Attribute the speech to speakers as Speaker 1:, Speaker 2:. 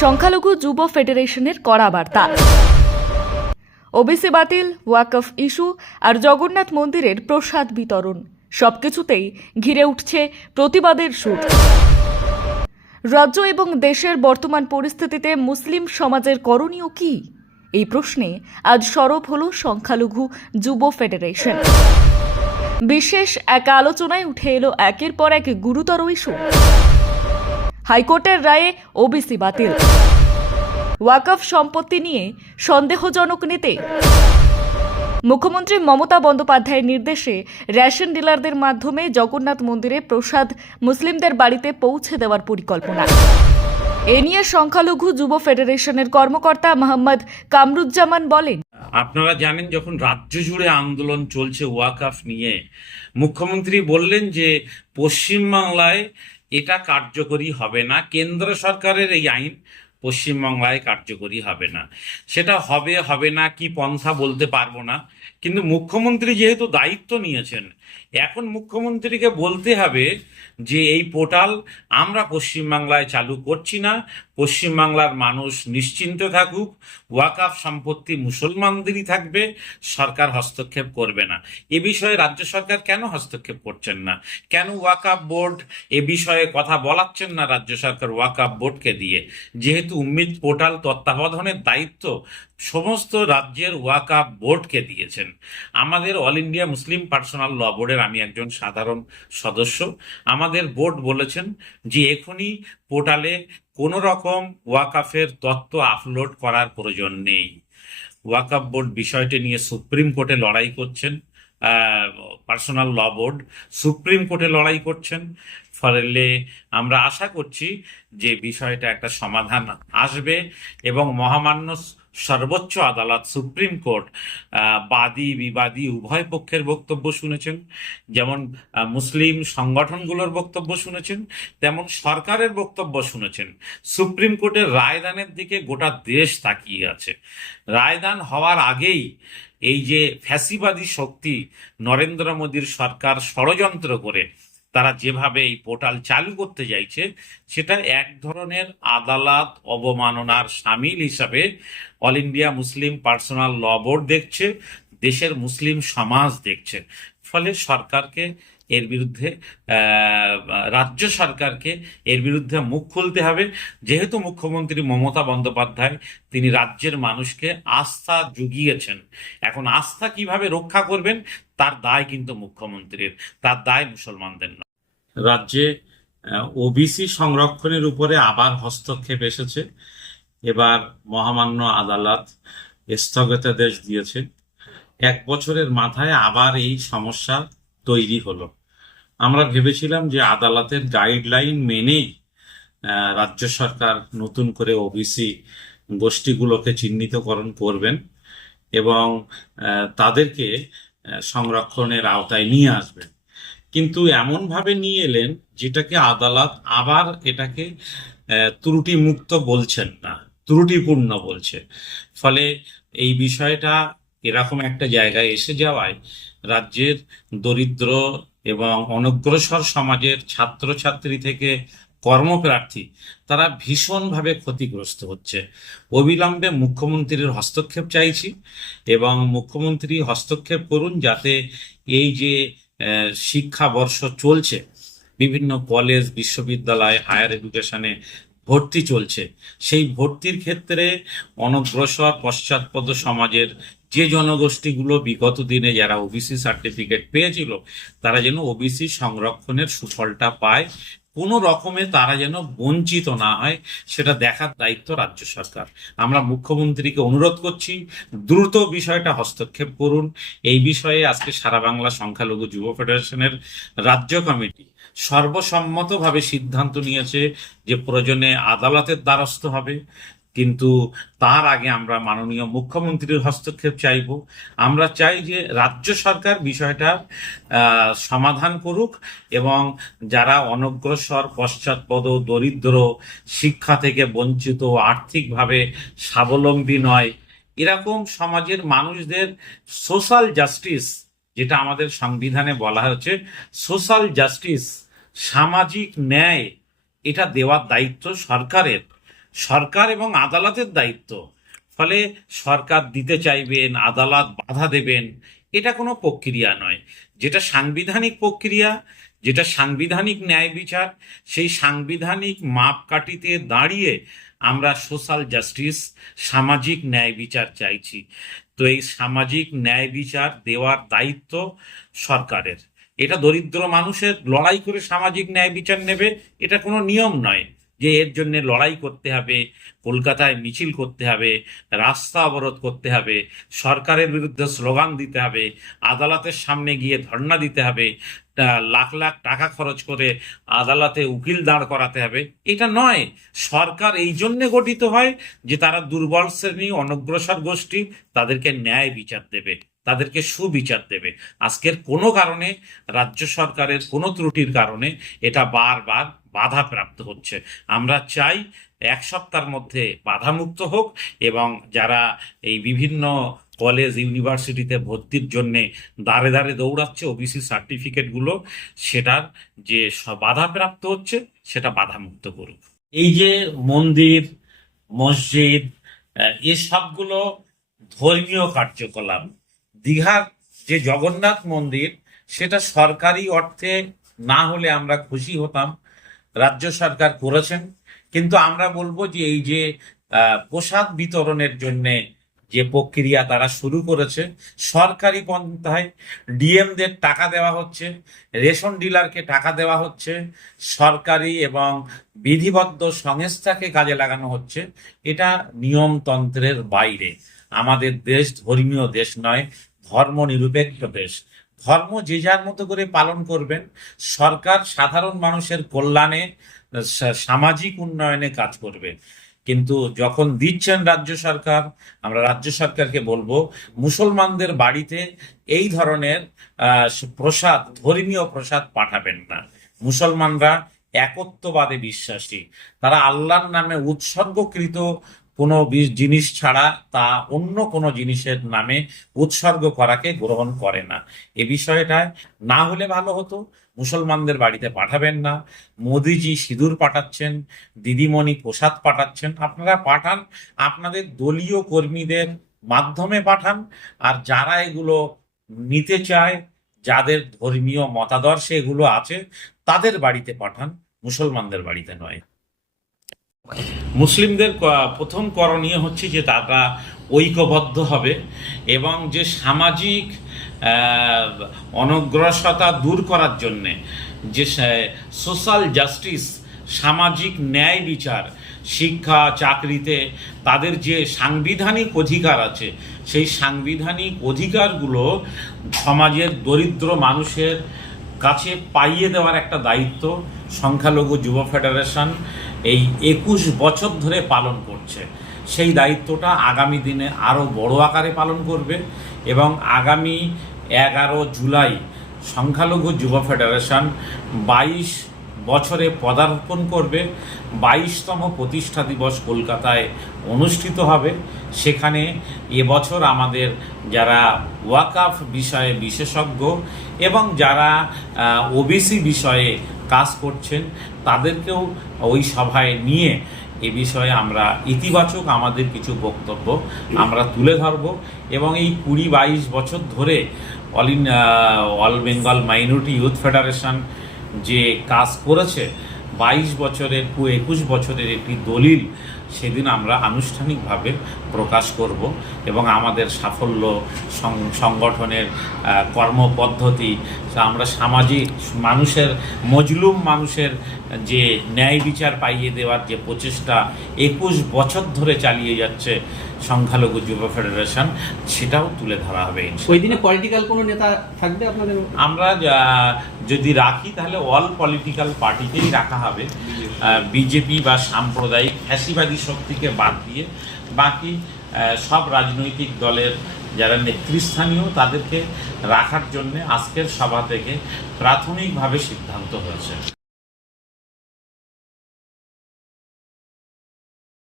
Speaker 1: সংখ্যালঘু যুব ফেডারেশনের কড়া বার্তা। ওবিসি বাতিল, ওয়াকফ ইস্যু আর জগন্নাথ মন্দিরের প্রসাদ বিতরণ। সবকিছুতেই ঘিরে উঠছে প্রতিবাদের সুর। রাজ্য এবং দেশের বর্তমান পরিস্থিতিতে মুসলিম সমাজের করণীয় কি? এই প্রশ্নে আজ সরব হল সংখ্যালঘু যুব ফেডারেশন। বিশেষ এক আলোচনায় উঠে এলো একের পর এক গুরুতর ইস্যু। হাইকোর্টের রায়ে ওবিসি বাতিল। ওয়াকফ সম্পত্তি নিয়ে সন্দেহজনক নীতি। মুখ্যমন্ত্রী মমতা বন্দ্যোপাধ্যায়ের নির্দেশে রেশন ডিলারদের মাধ্যমে জগন্নাথ মন্দিরে প্রসাদ মুসলিমদের বাড়িতে পৌঁছে দেওয়ার পরিকল্পনা। এ নিয়ে সংখ্যালঘু যুব ফেডারেশনের কর্মকর্তা মোহাম্মদ কামরুজ্জামান বলেন,
Speaker 2: আপনারা জানেন যখন রাজ্য জুড়ে আন্দোলন চলছে ওয়াকাফ নিয়ে, মুখ্যমন্ত্রী বললেন যে পশ্চিমবাংলায় এটা কার্যকরী হবে না। কেন্দ্র সরকারের এই আইন পশ্চিমবাংলায় কার্যকরী হবে না। সেটা হবে হবে না কি পন্থা বলতে পারব না। কিন্তু মুখ্যমন্ত্রী যেহেতু দায়িত্ব নিয়েছেন এখন মুখ্যমন্ত্রীকে বলতে হবে যে এই পোর্টাল আমরা পশ্চিমবাংলায় চালু করছি না। পশ্চিমবাংলার মানুষ নিশ্চিন্ত থাকুক, ওয়াকাফ সম্পত্তি মুসলমানদেরই থাকবে, সরকার হস্তক্ষেপ করবে না। এ বিষয়ে রাজ্য সরকার কেন হস্তক্ষেপ করছেন না? কেন ওয়াকাফ বোর্ড এ বিষয়ে কথা বলাচ্ছেন না রাজ্য সরকার ওয়াকাফ বোর্ডকে দিয়ে? যেহেতু উম্মিদ পোর্টাল তত্ত্বাবধানের দায়িত্ব সমস্ত রাজ্যের ওয়াকাফ বোর্ডকে দিয়েছেন। আমাদের all India Muslim personal law বোর্ডের আমি একজন সাধারণ সদস্য। আমাদের বোর্ড বলেছেন যে এখনই পোর্টালে কোনো রকম ওয়াকাফের তত্ত্ব আপলোড করার প্রয়োজন নেই। ওয়াকাফ বোর্ড বিষয়টি নিয়ে সুপ্রিম কোর্টে লড়াই করছেন পার্সোনাল ল বোর্ড সুপ্রিম কোর্টে লড়াই করছেন। ফলে আমরা আশা করছি যে বিষয়টা একটা সমাধান আসবে এবং মহামান্য সর্বোচ্চ আদালত, সুপ্রিম কোর্ট বাদী, বিবাদী, উভয় পক্ষের বক্তব্য শুনেছেন। যেমন মুসলিম সংগঠনগুলোর বক্তব্য শুনেছেন, তেমন সরকারের বক্তব্য শুনেছেন। সুপ্রিম কোর্টের রায়দানের দিকে গোটা দেশ তাকিয়ে আছে। রায়দান হওয়ার আগেই এই যে ফ্যাসিবাদী শক্তি নরেন্দ্র মোদীর সরকার ষড়যন্ত্র করে তারা যেভাবে এই পোর্টাল চালু করতে চাইছে সেটা এক ধরনের আদালত অবমাননার সামিল হিসাবে all India Muslim personal law board দেখছে, দেশের মুসলিম সমাজ দেখছে। ফলে সরকারকে এর বিরুদ্ধে রাজ্য সরকারকে এর বিরুদ্ধে মুখ খুলতে হবে। যেহেতু মুখ্যমন্ত্রী মমতা বন্দ্যোপাধ্যায়, তিনি রাজ্যের মানুষকে আস্থা জুগিয়েছেন। এখন আস্থা কীভাবে রক্ষা করবেন, তার দায় কিন্তু মুখ্যমন্ত্রীর। তার দায় মুসলমানদের নয়। রাজ্যে ওবিসি সংরক্ষণের উপরে আবার হস্তক্ষেপ এসেছে। এবার মহামান্য আদালত স্থগিতাদেশ দিয়েছে এক বছরের মাথায় আবার এই সমস্যা তৈরি হলো। আমরা ভেবেছিলাম যে আদালতের গাইডলাইন মেনেই রাজ্য সরকার নতুন করে ওবিসি গোষ্ঠীগুলোকে চিহ্নিতকরণ করবেন এবং তাদেরকে সংরক্ষণের আওতায় নিয়ে আসবেন। কিন্তু এমনভাবে নিয়ে এলেন যেটাকে আদালত আবার এটাকে ত্রুটি মুক্ত বলছেন না, ত্রুটিপূর্ণ বলছে ফলে এই বিষয়টা এরকম একটা জায়গায় এসে যাওয়ায় রাজ্যের দরিদ্র এবং অনগ্রসর সমাজের ছাত্রছাত্রী থেকে কর্মপ্রার্থী, তারা ভীষণভাবে ক্ষতিগ্রস্ত হচ্ছে। অবিলম্বে মুখ্যমন্ত্রীর হস্তক্ষেপ চাইছি এবং মুখ্যমন্ত্রী হস্তক্ষেপ করুন যাতে এই যে শিক্ষাবর্ষ চলছে, বিভিন্ন কলেজ, বিশ্ববিদ্যালয়, হায়ার এডুকেশনে ভর্তি চলছে। সেই ভর্তির ক্ষেত্রে অনগ্রসর পশ্চাৎপদ সমাজের যে জনগোষ্ঠীগুলো বিগত দিনে যারা ওবিসি সার্টিফিকেট পেয়েছিল, তারা যেন ওবিসি সংরক্ষণের সুফলটা পায়। কোনো রকমে তারা যেন বঞ্চিত না হয়, সেটা দেখার দায়িত্ব রাজ্য সরকার। আমরা মুখ্যমন্ত্রীকে অনুরোধ করছি, দ্রুত বিষয়টা হস্তক্ষেপ করুন। এই বিষয়ে আজকে সারা বাংলা সংখ্যালঘু যুব ফেডারেশনের রাজ্য কমিটি সর্বসম্মতভাবে সিদ্ধান্ত নিয়েছে যে প্রয়োজনে আদালতের দ্বারস্থ হবে। কিন্তু তার আগে আমরা মাননীয় মুখ্যমন্ত্রীর হস্তক্ষেপ চাইব। আমরা চাই যে রাজ্য সরকার বিষয়টার সমাধান করুক এবং যারা অনগ্রসর, পশ্চাৎপদ, দরিদ্র, শিক্ষা থেকে বঞ্চিত, আর্থিকভাবে স্বাবলম্বী নয়, এরকম সমাজের মানুষদের সোশ্যাল জাস্টিস যেটা আমাদের সংবিধানে বলা হচ্ছে সোশ্যাল জাস্টিস সামাজিক ন্যায়, এটা দেওয়ার দায়িত্ব সরকারের। সরকার এবং আদালতের দায়িত্ব। ফলে সরকার দিতে চাইবেন, আদালত বাধা দেবেন, এটা কোনো প্রক্রিয়া নয়। যেটা সাংবিধানিক প্রক্রিয়া, যেটা সাংবিধানিক ন্যায় বিচার, সেই সাংবিধানিক মাপকাঠিতে দাঁড়িয়ে আমরা সোশ্যাল জাস্টিস, সামাজিক ন্যায় বিচার চাইছি। তো এই সামাজিক ন্যায় বিচার দেওয়ার দায়িত্ব সরকারের। এটা দরিদ্র মানুষের লড়াই করে সামাজিক ন্যায় বিচার নেবে, এটা কোনো নিয়ম নয় যে এর জন্য লড়াই করতে হবে, কলকাতায় মিছিল করতে হবে, রাস্তা অবরোধ করতে হবে, সরকারের বিরুদ্ধে স্লোগান দিতে হবে, আদালতের সামনে গিয়ে ধর্ণা দিতে হবে লাখ লাখ টাকা খরচ করে আদালতে উকিল দাঁড় করাতে হবে। এটা নয়। সরকার এই জন্যে গঠিত হয় যে তারা দুর্বল শ্রেণি, অনগ্রসর গোষ্ঠী, তাদেরকে ন্যায় বিচার দেবে, তাদেরকে সুবিচার দেবে। আজকের কোনো কারণে, রাজ্য সরকারের কোনো ত্রুটির কারণে এটা বারবার বাধাপ্রাপ্ত হচ্ছে। আমরা চাই এক সপ্তাহের মধ্যে বাধামুক্ত হোক এবং যারা এই বিভিন্ন কলেজ, ইউনিভার্সিটিতে ভর্তির জন্যে দাঁড়ে দাঁড়ে দৌড়াচ্ছে ওবিসি সার্টিফিকেটগুলো। সেটার যে বাধাপ্রাপ্ত হচ্ছে, সেটা বাধামুক্ত করুক। এই যে মন্দির, মসজিদ এসবগুলো ধর্মীয় কার্যকলাপ। দীঘার যে জগন্নাথ মন্দির, সেটা সরকারি অর্থে না হলে আমরা খুশি হতাম, রাজ্য সরকার করেছেন। কিন্তু আমরা বলব যে এই যে প্রসাদ বিতরণের জন্য যে প্রক্রিয়া তারা শুরু করেছে, সরকারি পন্থায় ডিএমদের টাকা দেওয়া হচ্ছে, রেশন ডিলারকে টাকা দেওয়া হচ্ছে, সরকারি এবং বিধিবদ্ধ সংস্থাকে কাজে লাগানো হচ্ছে, এটা নিয়মতন্ত্রের বাইরে। আমাদের দেশ ধর্মীয় দেশ নয় ধর্ম নিরপেক্ষ দেশ। ধর্ম যে যার মতো করে পালন করবেন, সরকার সাধারণ মানুষের কল্যাণে সামাজিক উন্নয়নে কাজ করবে। কিন্তু যখন দিচ্ছেন রাজ্য সরকার, আমরা রাজ্য সরকারকে বলব, মুসলমানদের বাড়িতে এই ধরনের প্রসাদ, ধর্মীয় প্রসাদ পাঠাবেন না। মুসলমানরা একত্ববাদে বিশ্বাসী। তারা আল্লাহর নামে উৎসর্গকৃত কোনো জিনিস ছাড়া তা অন্য কোনো জিনিসের নামে উৎসর্গ করাকে গ্রহণ করে না। এ বিষয়টায় না হলে ভালো হতো। মুসলমানদের বাড়িতে পাঠাবেন না। মোদিজি সিঁদুর পাঠাচ্ছেন, দিদিমণি প্রসাদ পাঠাচ্ছেন। আপনারা পাঠান, আপনাদের দলীয় কর্মীদের মাধ্যমে পাঠান। আর যারা এগুলো নিতে চায়, যাদের ধর্মীয় মতাদর্শে এগুলো আছে, তাদের বাড়িতে পাঠান। মুসলমানদের বাড়িতে নয়। মুসলিমদের প্রথম করণীয় হচ্ছে যে তারা ঐক্যবদ্ধ হবে এবং যে সামাজিক অনগ্রসতা দূর করার জন্যে যে সোশ্যাল জাস্টিস সামাজিক ন্যায় বিচার, শিক্ষা, চাকরিতে তাদের যে সাংবিধানিক অধিকার আছে, সেই সাংবিধানিক অধিকারগুলো সমাজের দরিদ্র মানুষের কাছে পাইয়ে দেওয়ার একটা দায়িত্ব সংখ্যালঘু যুব ফেডারেশন এই একুশ বছর ধরে পালন করছে। সেই দায়িত্বটা আগামী দিনে আরও বড় আকারে পালন করবে এবং আগামী এগারো জুলাই সংখ্যালঘু যুব ফেডারেশন বাইশ বছরে পদার্পণ করবে। বাইশতম প্রতিষ্ঠা দিবস কলকাতায় অনুষ্ঠিত হবে। সেখানে এবছর আমাদের যারা ওয়াকাফ বিষয়ে বিশেষজ্ঞ এবং যারা ওবিসি বিষয়ে কাজ করছেন, তাদেরকেও ওই সভায় নিয়ে এ বিষয়ে আমরা ইতিবাচক আমাদের কিছু বক্তব্য আমরা তুলে ধরব এবং এই কুড়ি বাইশ বছর ধরে all in all Bengal minority youth federation যে কাজ করেছে, বাইশ বছরের একুশ বছরের একটি দলিল সেদিন আমরা আনুষ্ঠানিকভাবে প্রকাশ করব এবং আমাদের সাফল্য সংগঠনের কর্মপদ্ধতি আমরা সামাজিক মানুষের, মজলুম মানুষের যে ন্যায় বিচার পাইয়ে দেওয়ার যে প্রচেষ্টা একুশ বছর ধরে চালিয়ে যাচ্ছে সংখ্যালঘু যুব ফেডারেশন সেটাও তুলে ধরা হবে।
Speaker 3: ওই দিনে পলিটিক্যাল কোনো নেতা থাকবে আপনাদের?
Speaker 2: আমরা যদি রাখি তাহলে অল পলিটিক্যাল পার্টিকেই রাখা হবে। বিজেপি। বা সাম্প্রদায়িক ফ্যাসিবাদী শক্তিকে বাদ দিয়ে বাকি সব রাজনৈতিক দলের যারা নেতৃস্থানীয় তাদেরকে রাখার জন্য আজকের সভা থেকে প্রাথমিকভাবে সিদ্ধান্ত হয়েছে।